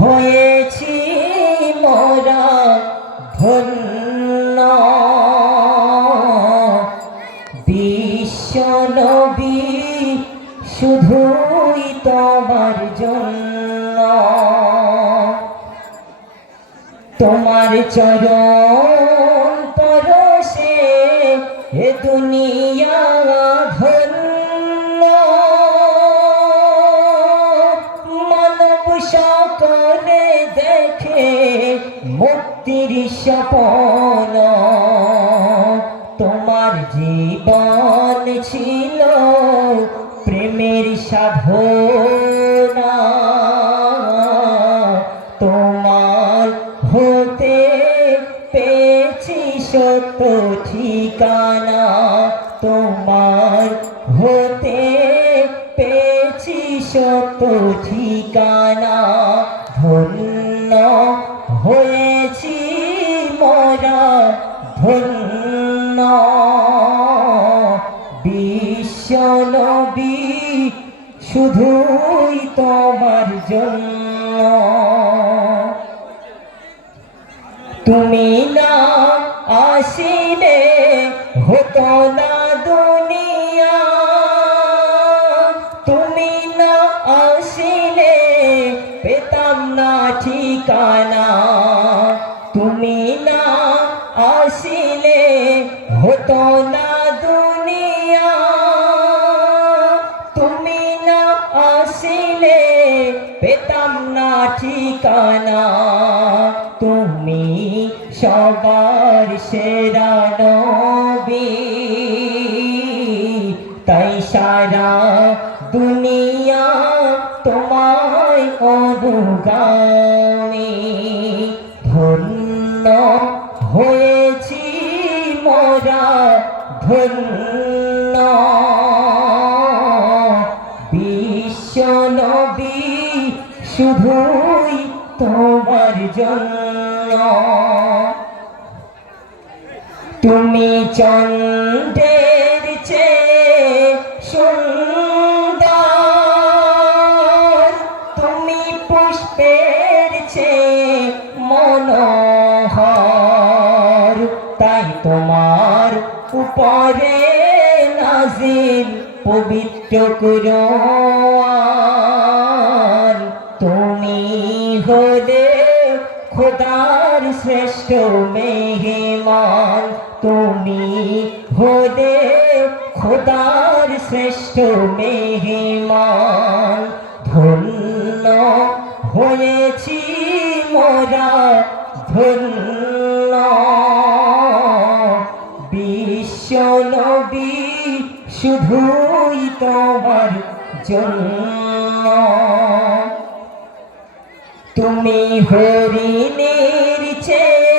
হয়েছি মোরা ধন্য বিশ্বনবী শুধুই তোমার জন্য তোমার চরণ পরশে এ দুনিয়া ধন্য মানব সকলে দেখে মুক্তির স্বপ্ন তোমার জীবন ছিল প্রেমের সাধনা তোমার হতে পেয়েছি সত্য ঠিকানা তোমার হতে পেয়েছি সত্য ঠিকানা ধন্য হয়েছি মোরা ধন্য বিশ্বনবী শুধুই তোমার জন্য তুমি না আসিলে হতো না দুনিয়া তুমি না আসিলে পেতাম না ঠিকানা তুমি না আসিলে হতো না দুনিয়া তুমি না আসিলে পেতাম না ঠিকানা তুমি সবার সেরা নবী তাই সারা দুনিয়া তোমায় অনুগামী ধন্য হয়েছি মোরা ধন্য বিশ্বনবী শুধুই তোমার জন্য তুমি চন্দ্রের চেয়ে সুন্দর তুমি পুষ্পের চেয়ে মনোহর তাই তোমার উপরে নাজিল পবিত্র কুরআন তুমি হলে খোদার শ্রেষ্ঠ মেহমান তুমি হলে খোদার শ্রেষ্ঠ মেহমান ধন্য হয়েছি মোরা ধন্য বিশ্বনবী শুধুই তোমার জন্য তুমি হরিণের চেয়ে